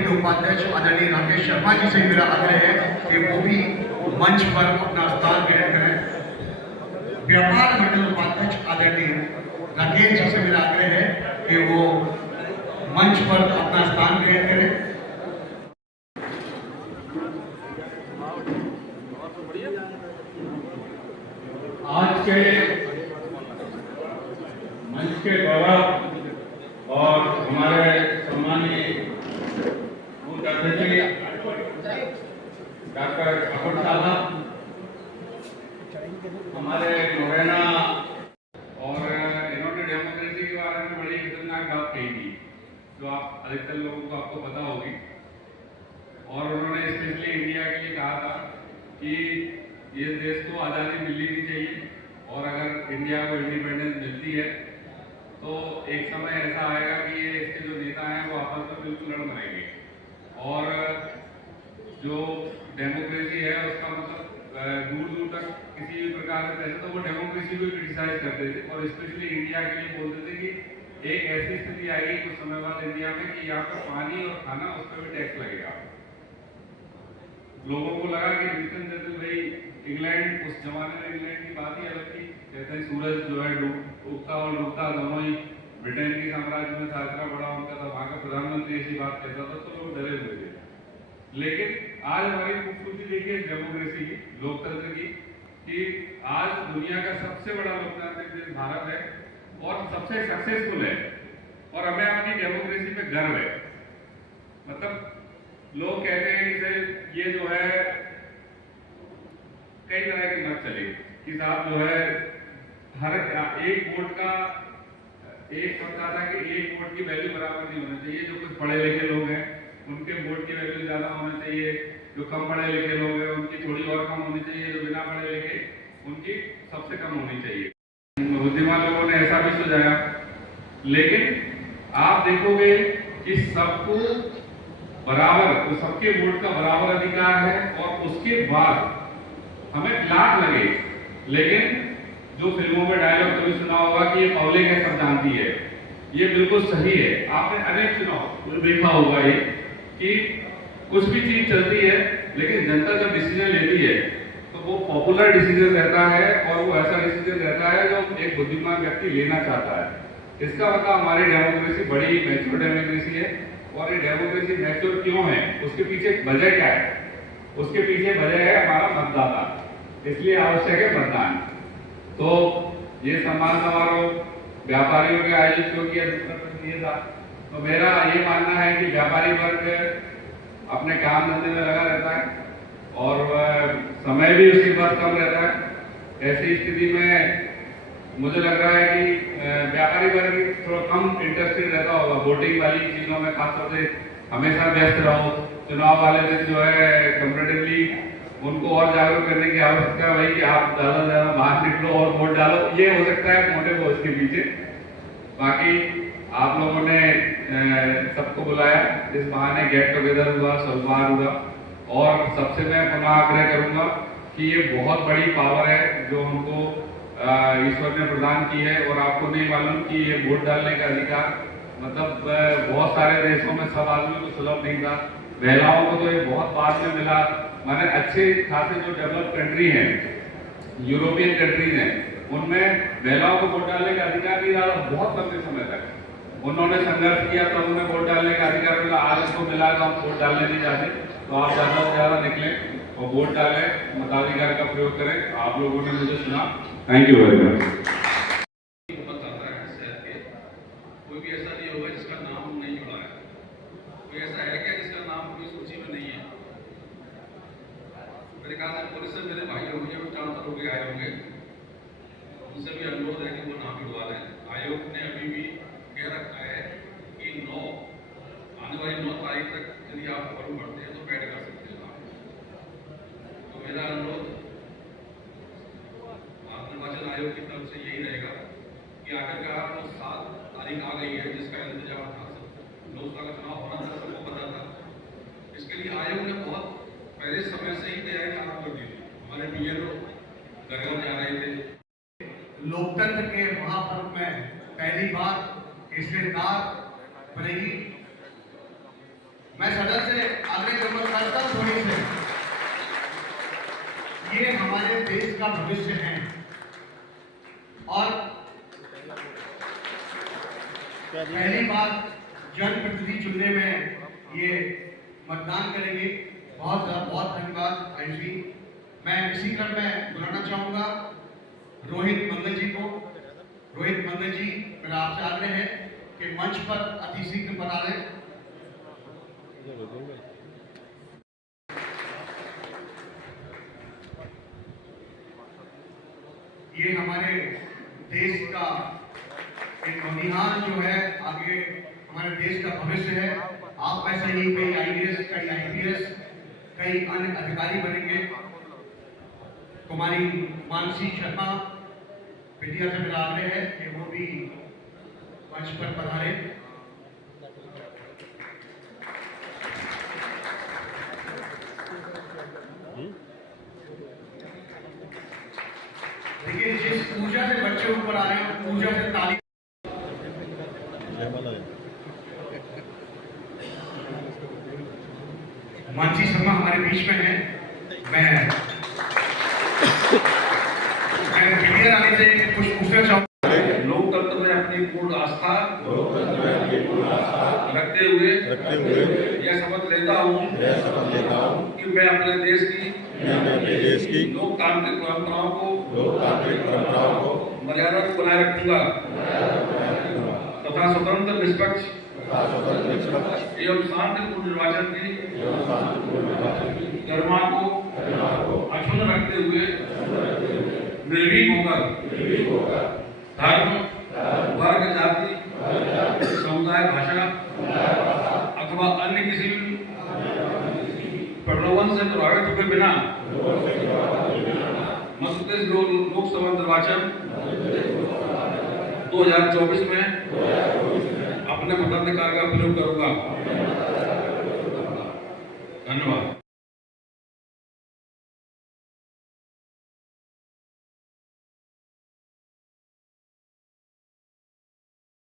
के उपाध्यक्ष आदरणीय राकेश शर्मा जी से मेरा आग्रह है कि वो भी मंच पर अपना स्थान ग्रहण करें। व्यापार मंडल उपाध्यक्ष आदरणीय राकेश जी से मेरा आग्रह है कि वो मंच पर अपना स्थान ग्रहण करें। आज के मंच के गौरव और हमारे सम्मानीय पूर्व अध्यक्ष डॉक्टर ठाकुर साहब, हमारे मुरैना, और इन्होंने डेमोक्रेसी के बारे में बड़ी खतरनाक बात कही थी जो आप अधिकतर लोगों को आपको पता होगी। और उन्होंने स्पेशली इंडिया के लिए कहा था कि ये देश को आज़ादी मिलनी नहीं चाहिए, और अगर इंडिया को इंडिपेंडेंस मिलती है तो एक समय ऐसा आएगा कि ये इसके जो नेता हैं वो आपस में बिल्कुल लड़ मरेंगे। और जो डेमोक्रेसी है उसका मतलब दूर दूर तक किसी भी प्रकार से पहले तो वो डेमोक्रेसी को क्रिटिसाइज करते थे, और स्पेशली इंडिया के लिए बोलते थे कि एक ऐसी स्थिति आएगी कुछ समय बाद इंडिया में कि यहाँ पर पानी और खाना उस पर भी टैक्स लगेगा। लोगों को लगा कि ब्रिटेन जैसे भाई इंग्लैंड, उस जमाने में इंग्लैंड की बात ही अलग थी, कहते हैं सूरज जो है उगता और डूबता दोनों ही ब्रिटेन के साम्राज्य में था, इतना बड़ा उनका था, वहां का प्रधानमंत्री ऐसी बात कहता था तो लोग डरे हुए थे। लेकिन आज हमारी खूबसूरती देखिए डेमोक्रेसी की, लोकतंत्र की, कि आज दुनिया का सबसे बड़ा लोकतांत्रिक देश भारत है और सबसे सक्सेसफुल है, और हमें अपनी डेमोक्रेसी पे गर्व है। मतलब लोग कहते हैं कि सर ये जो है कई तरह की मत चली कि साहब जो है हर एक वोट का एक पता था कि एक वोट की वैल्यू बराबर नहीं होना चाहिए। जो कुछ पढ़े लिखे लोग हैं उनके वोट की वैल्यू ज्यादा होना चाहिए, जो कम पढ़े लिखे लोग हैं उनकी थोड़ी और कम होनी चाहिए, जो बिना पढ़े लिखे उनकी सबसे कम होनी चाहिए। बुद्धिमान लोगों ने ऐसा भी सुझाया, लेकिन आप देखोगे कि सबको बराबर, तो सबके वोट का बराबर अधिकार है, और उसके बाद हमें लाख लगे, लेकिन जो फिल्मों में डायलॉग कभी सुना होगा कि ये पब्लिक है सब जानती है, ये बिल्कुल सही है। आपने अनेक चुनाव देखा होगा ये कि कुछ भी चीज चलती है, लेकिन जनता जब डिसीजन लेती है तो वो पॉपुलर डिसीजन रहता है, और वो ऐसा डिसीजन रहता है जो एक बुद्धिमान व्यक्ति लेना चाहता है। इसका मतलब हमारी डेमोक्रेसी बड़ी मैच्योर डेमोक्रेसी है। और ये डेमोक्रेसी मैच्योर क्यों है, उसके पीछे वजह क्या है? उसके पीछे वजह है हमारा मतदाता, इसलिए आवश्यक है मतदान। तो ये सम्मान समारोह व्यापारियों के आयोजित क्यों किया, दूसरा प्रश्न ये था। तो मेरा ये मानना है कि व्यापारी वर्ग अपने काम धंधे में लगा रहता है और समय भी उसके पास कम रहता है। ऐसी स्थिति में मुझे लग रहा है कि व्यापारी वर्ग थोड़ा कम इंटरेस्टेड रहता होगा वोटिंग वाली चीजों में, खासतौर से हमेशा व्यस्त रहो। चुनाव वाले दिन जो है कंपेरेटिवली उनको और जागरूक करने की आवश्यकता है भाई कि आप ज्यादा से ज्यादा बाहर निकलो और वोट डालो। ये हो सकता है मोटे वो इसके पीछे। बाकी आप लोगों ने सबको बुलाया, इस बहाने गेट टुगेदर हुआ, सद्भाव हुआ, और सबसे मैं पुनः आग्रह करूंगा कि ये बहुत बड़ी पावर है जो हमको ईश्वर ने प्रदान की है। और आपको नहीं मालूम कि ये वोट डालने का अधिकार मतलब बहुत सारे देशों में सब आदमी को सुलभ नहीं था, महिलाओं को तो ये बहुत बाद में मिला। माने अच्छे खासे जो डेवलप कंट्री हैं, यूरोपियन कंट्रीज हैं, उनमें महिलाओं को वोट डालने का अधिकार नहीं रहा बहुत लंबे समय तक। उन्होंने संघर्ष किया तो उन्हें वोट डालने का अधिकार मिला, आज उनको मिला तो हम वोट डालने नहीं जाते। तो आप ज्यादा से ज्यादा निकले और वोट डालें, मताधिकार का प्रयोग करें। आप लोगों ने मुझे सुना, थैंक यू वेरी मच। कोई भी ऐसा नहीं होगा जिसका नाम नहीं जुड़ा है। कोई ऐसा है क्या जिसका नाम पूरी सूची में नहीं है? मेरे ख्याल से पुलिस से मेरे भाई होंगे, ट्रांसफर होकर आए होंगे, उनसे भी अनुरोध है कि वो नाम जुड़वा लें। आयोग ने अभी भी कह रखा है कि आने वाली 9 तारीख तक यदि आप फॉर्म भरते हैं तो ऐड कर सकते हैं। तो मेरा अनुरोध निर्वाचन आयोग की तरफ से यही रहेगा कि आखिरकार वो 7 तारीख आ गई है जिसका इंतजार था, लोकसभा का चुनाव होना था, सबको पता था। इसके लिए आयोग ने बहुत पहले समय से ही तैयारी आरंभ कर दी थी। हमारे बीएलओ दरगाह जा रहे थे। लोकतंत्र के महापर्व में पहली बार केसरीदार बनेगी। मैं सदन बर्तन धोने से ये हमारे देश का भविष्य है। और पहली बार जनप्रतिनिधि चुनने में ये मतदान करेंगे। बहुत बहुत धन्यवाद आयुष जी। मैं इसी क्रम में बुलाना चाहूंगा रोहित मंगल जी को। रोहित मंगल जी, मेरा आपसे आग्रह है कि मंच पर अति शीघ्र बना लें। ये हमारे देश का एक बनिहान जो है, आगे हमारे देश का भविष्य है। आप ऐसे ही कई IAS, कई IPS, कई अन्य अधिकारी बनेंगे। कुमारी मानसी शर्मा बिटिया से मेरा आग्रह है कि वो भी मंच पर पधारे। देखिए, जिस ऊर्जा से बच्चे ऊपर आ रहे हैं, ऊर्जा से ताली। मानसी शर्मा हमारे बीच में है। मैं मीडिया आने से कुछ पूछना चाहूँगा। लोकतंत्र में अपनी पूर्ण आस्था रखते हुए यह शपथ लेता हूँ कि मैं अपने देश की लोकतांत्रिक परंपराओं को मर्यादा को बनाए रखूंगा तथा स्वतंत्र निष्पक्ष एवं शांतिपूर्ण निर्वाचन की गरिमा को अक्षुण्ण रखते हुए निर्भीक होकर धर्म, वर्ग, जाति, समुदाय, भाषा अथवा अन्य किसी भी प्रलोभन से प्रभावित हुए बिना मध्य प्रदेश लोकसभा निर्वाचन 2024 में अपने मताधिकार का प्रयोग करूंगा।